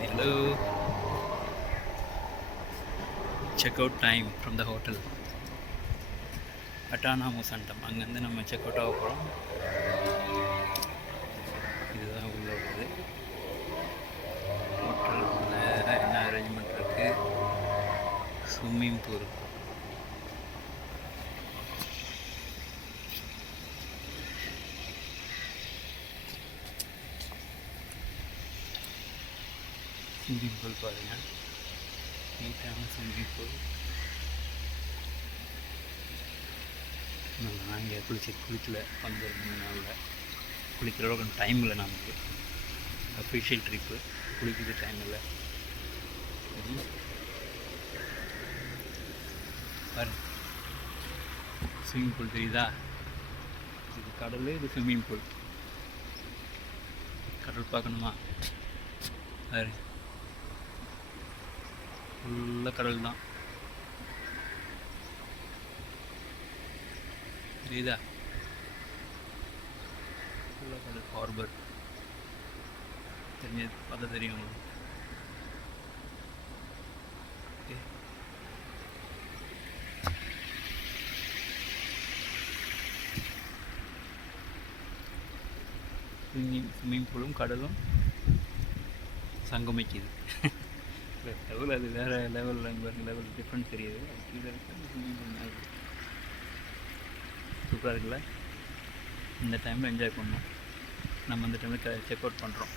Hello, checkout time from the hotel. Atana Musantam. அங்கேருந்து நம்ம check out ஆக போகிறோம். இதுதான் உள்ள உள்ளது. ஹோட்டலில் என்ன அரேஞ்ச்மெண்ட் இருக்குது? ஸ்விம்மிங் பூல், ஸ்விம்மிங் பூல் பாருங்கள், நீட்டான ஸ்விம்மிங் பூல். நான் இங்கே குளிக்கல, வந்து 2 நாளில் குளிக்கிற அளவுக்கு டைம் இல்லை. நமக்கு அஃபிஷியல் ட்ரிப்பு, குளிக்கிறது டைம் இல்லை. பாருங்க, ஸ்விம்மிங் பூல் தெரியுதா? இது கடல், இது ஸ்விம்மிங் பூல். கடல் பார்க்கணுமா? பாரு, ஃபுல்லாக கடல் தான். தெரியுதா? ஃபுல்லாக கடல். ஹார்பர் தெரிஞ்சது பார்த்தா தெரியும் உங்களுக்கு. ஸ்விம்மிங் பூலும் கடலும் சங்கமிக்குது. லெவல் அது வேறு லெவல் டிஃப்ரெண்ட் தெரியுது. அது கீழே இருக்கு, ஸ்விம்மிங் பூல் மேலே இருக்கு. சூப்பராக இருக்குல்ல? இந்த டைமில் என்ஜாய் பண்ணோம். நம்ம இந்த டைமில் செக் அவுட் பண்ணுறோம்.